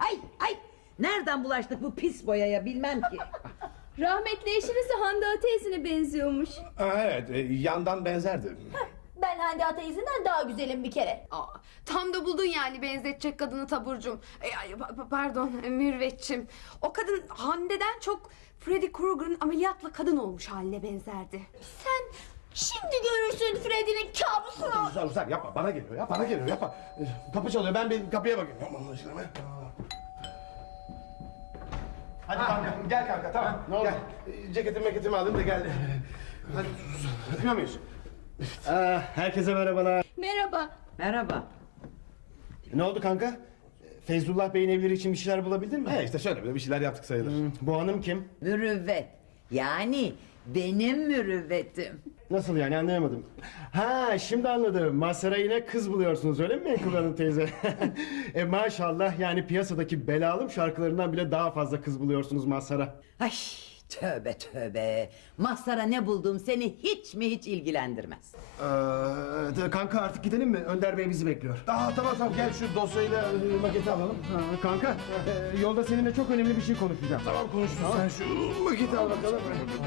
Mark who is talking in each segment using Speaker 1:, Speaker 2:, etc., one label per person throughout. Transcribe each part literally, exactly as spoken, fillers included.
Speaker 1: ay ay. Nereden bulaştık bu pis boyaya bilmem ki.
Speaker 2: Rahmetli eşiniz de Hande teyzine benziyormuş.
Speaker 3: Aa, evet, e, yandan benzerdi.
Speaker 4: Ben Hande Ata izinden daha güzelim bir kere.
Speaker 5: Aa, tam da buldun yani benzetecek kadını taburcum. E, ay, pa- pardon e, Mürvetçim. O kadın Hande'den çok Freddy Krueger'ın ameliyatla kadın olmuş haline benzerdi.
Speaker 4: Sen şimdi görürsün Freddy'nin kabusunu.
Speaker 3: Uzak uzak yapma, bana geliyor ya, bana geliyor yapma. E, Kapı çalıyor, ben bir kapıya bakayım. Aman aşkına be. Hadi kanka, gel kanka, tamam. Ne oldu? Gel. E, Ceketimi meketimi alayım da gel. Hadi, tutuyor muyuz?
Speaker 6: Aa, herkese merhabalar.
Speaker 2: Merhaba.
Speaker 1: Merhaba.
Speaker 6: Ne oldu kanka? Feyzullah Bey'in evleri için bir şeyler bulabildin mi?
Speaker 3: He işte şöyle böyle bir şeyler yaptık sayılır.
Speaker 6: Hmm, bu hanım kim?
Speaker 1: Mürüvvet. Yani benim mürüvvetim.
Speaker 6: Nasıl yani anlayamadım. Ha şimdi anladım. Mazhara yine kız buluyorsunuz öyle mi Menkıbe Hanım teyze? e maşallah yani piyasadaki belalım şarkılarından bile daha fazla kız buluyorsunuz Mazhara.
Speaker 1: Ay tövbe tövbe. Mazhara ne buldum seni hiç mi hiç ilgilendirmez.
Speaker 6: Ee, kanka artık gidelim mi? Önder Bey bizi bekliyor.
Speaker 3: Aa, tamam tamam, gel şu dosyayla e, maketi alalım.
Speaker 6: Ha, kanka e, yolda seninle çok önemli bir şey konuşacağım.
Speaker 3: Tamam konuşuruz, sen şu maketi al bakalım.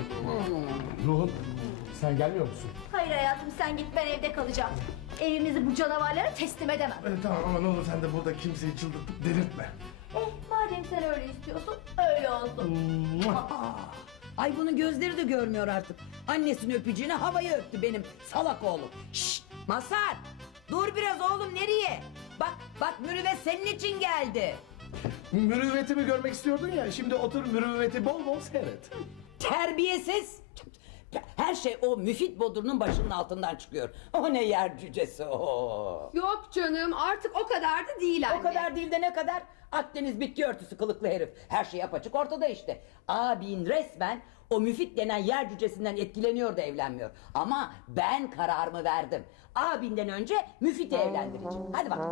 Speaker 3: Ruhum, sen gelmiyor musun?
Speaker 4: Hayır hayatım sen git ben evde kalacağım. Evimizi bu canavarlara teslim edemem.
Speaker 3: E, tamam ama ne olur sen de burada kimseyi çıldırtıp delirtme.
Speaker 4: Eh madem sen öyle istiyorsun öyle olsun.
Speaker 1: Aa, ay bunun gözleri de görmüyor artık. Annesinin öpücüğüne havayı öptü benim salak oğlum. Şşt Mazhar, dur biraz oğlum nereye? Bak bak mürüvvet senin için geldi.
Speaker 3: Mürüvvetimi görmek istiyordun ya, şimdi otur mürüvveti bol bol seyret.
Speaker 1: Terbiyesiz. Her şey o müfit bodurunun başının altından çıkıyor. O ne yer cücesi o.
Speaker 5: Yok canım artık o kadar da değil anne.
Speaker 1: O kadar değil de ne kadar? Akdeniz bitki örtüsü kılıklı herif. Her şey apaçık ortada işte. Abin resmen o müfit denen yer cücesinden etkileniyor da evlenmiyor. Ama ben kararımı verdim. Abinden önce müfiti evlendireceğim. Hadi bak.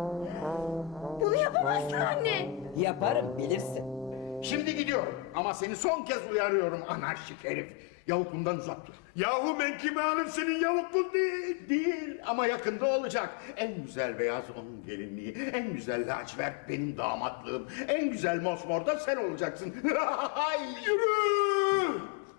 Speaker 5: Bunu yapamazsın anne.
Speaker 1: Yaparım bilirsin.
Speaker 7: Şimdi gidiyorum ama seni son kez uyarıyorum anarşik herif. Yavukluğundan uzak dur. Yahu Menkıbe Hanım senin yavuklun değil, değil ama yakında olacak. En güzel beyaz onun gelinliği, en güzel lacivert benim damatlığım, en güzel mosmor da sen olacaksın. Yürü!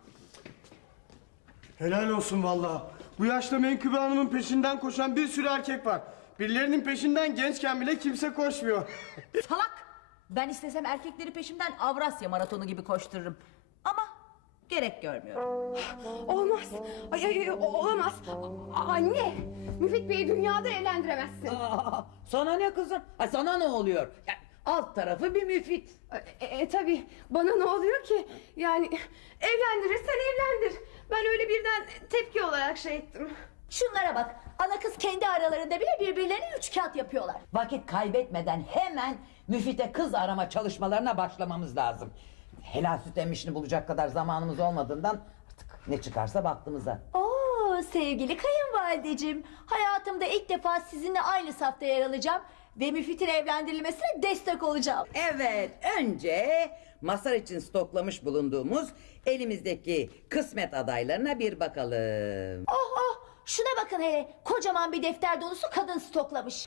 Speaker 6: Helal olsun vallahi. Bu yaşta Menkıbe Hanım'ın peşinden koşan bir sürü erkek var. Birilerinin peşinden gençken bile kimse koşmuyor.
Speaker 4: Salak! Ben istesem erkekleri peşimden Avrasya maratonu gibi koştururum. Ama gerek görmüyorum.
Speaker 5: Olmaz. Ay, ay, ay, o- olamaz. A- Anne. Müfit Bey'i dünyada evlendiremezsin.
Speaker 1: Aa, sana ne kızım? Ha, sana ne oluyor? Ya, alt tarafı bir müfit.
Speaker 5: E, e, tabii bana ne oluyor ki? Yani evlendirirsen evlendir. Ben öyle birden tepki olarak şey ettim.
Speaker 4: Şunlara bak. Ana kız kendi aralarında bile birbirlerine üç kağıt yapıyorlar.
Speaker 1: Vakit kaybetmeden hemen müfite kız arama çalışmalarına başlamamız lazım. Helal süt emmişini bulacak kadar zamanımız olmadığından artık ne çıkarsa baktığımıza.
Speaker 4: Oo sevgili kayınvalideciğim. Hayatımda ilk defa sizinle aynı safta yer alacağım. Ve Müfit'in evlendirilmesine destek olacağım.
Speaker 1: Evet, önce Mazhar için stoklamış bulunduğumuz elimizdeki kısmet adaylarına bir bakalım.
Speaker 4: Oh oh şuna bakın hele. Kocaman bir defter dolusu kadın stoklamış.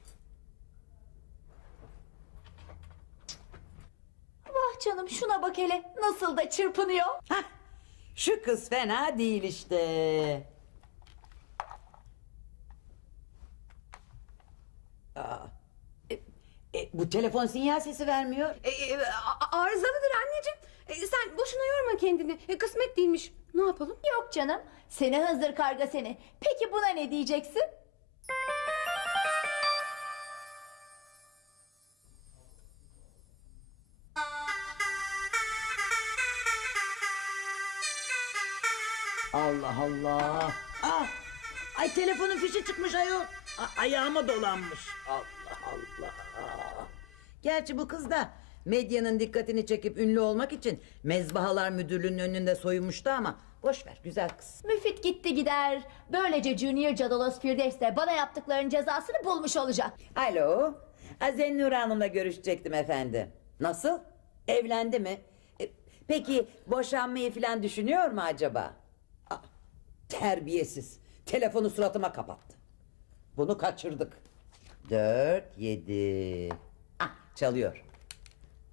Speaker 4: Vah canım şuna bak hele. Nasıl da çırpınıyor.
Speaker 1: Hah, şu kız fena değil işte. Aa, e, e, bu telefon sinyal sesi vermiyor.
Speaker 5: E, e, a- arızalıdır anneciğim. E, sen boşuna yorma kendini. E, kısmet değilmiş. Ne yapalım?
Speaker 4: Yok canım. Seni hınzır karga seni. Peki buna ne diyeceksin?
Speaker 1: Allah Allah. Ah, ay telefonun fişi çıkmış ayol. A- ayağıma dolanmış. Allah Allah. Gerçi bu kız da medyanın dikkatini çekip ünlü olmak için Mezbahalar Müdürlüğü'nün önünde soyunmuştu ama boş ver güzel kız.
Speaker 4: Müfit gitti gider. Böylece Junior Cadalos Firdevs de bana yaptıklarının cezasını bulmuş olacak.
Speaker 1: Alo. Azennur Hanım'la görüşecektim efendim. Nasıl? Evlendi mi? E, peki boşanmayı falan düşünüyor mu acaba? Aa, terbiyesiz. Telefonu suratıma kapattı. Bunu kaçırdık. Dört, yedi. Ah, çalıyor.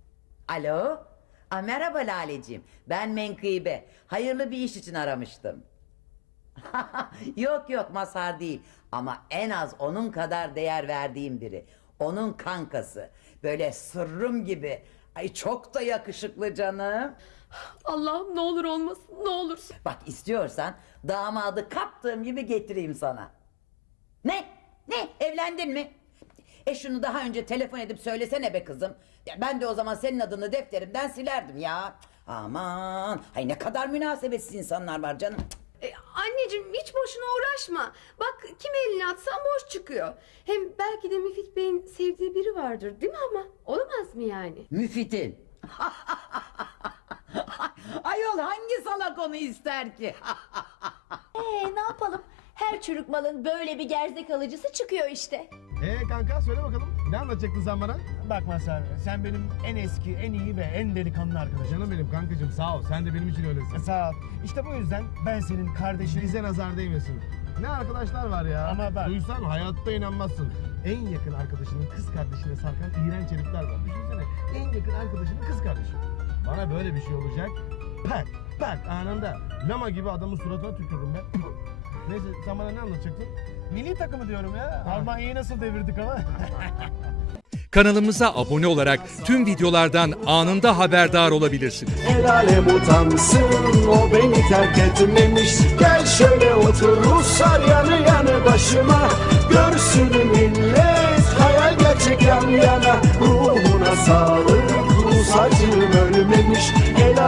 Speaker 1: Alo? Aa, merhaba Laleciğim. Ben Menkıbe. Hayırlı bir iş için aramıştım. Yok yok Mazhar değil. Ama en az onun kadar değer verdiğim biri. Onun kankası. Böyle sırrım gibi. Ay çok da yakışıklı canım.
Speaker 5: Allah'ım ne olur olmasın ne olursun.
Speaker 1: Bak istiyorsan damadı kaptığım gibi getireyim sana. Ne? Ne? Evlendin mi? E şunu daha önce telefon edip söylesene be kızım. Ya ben de o zaman senin adını defterimden silerdim ya. Aman. Ay ne kadar münasebetsiz insanlar var canım.
Speaker 5: E, anneciğim hiç boşuna uğraşma. Bak kim elini atsan boş çıkıyor. Hem belki de Müfit Bey'in sevdiği biri vardır değil mi ama? Olamaz mı yani?
Speaker 1: Müfitin. Ayol hangi salak onu ister ki?
Speaker 4: Ee, ne yapalım? Her çürük malın böyle bir gerzek alıcısı çıkıyor işte.
Speaker 3: Ee kanka söyle bakalım. Ne anlatacaktın sen bana?
Speaker 6: Bak Mazhar, sen benim en eski, en iyi ve en delikanlı arkadaşım.
Speaker 3: Canım benim kankacığım sağ ol. Sen de benim için öylesin.
Speaker 6: Sağ ol. İşte bu yüzden ben senin kardeşin...
Speaker 3: Bize nazar değmesin. Ne arkadaşlar var ya.
Speaker 6: Ama bak-
Speaker 3: Duysan hayatta inanmazsın. En yakın arkadaşının kız kardeşine sarkan iğrenç herifler var. Düşünsene. En yakın arkadaşının kız kardeşi. Bana böyle bir şey olacak. Pat pat anında. Lama gibi adamın suratına tükürürüm ben. Neyse sen bana ne anlatacaktın?
Speaker 6: Milli takımı diyorum ya. Almanya'yı nasıl devirdik ama.
Speaker 8: Kanalımıza abone olarak tüm videolardan anında haberdar olabilirsiniz.
Speaker 9: El alem utansın, o beni terk etmemiş. Gel şöyle otur Ruslar yanı yanı başıma. Görsün millet hayal gerçek yan yana. Ruhuna sağlık, Rus acım ölmemiş. El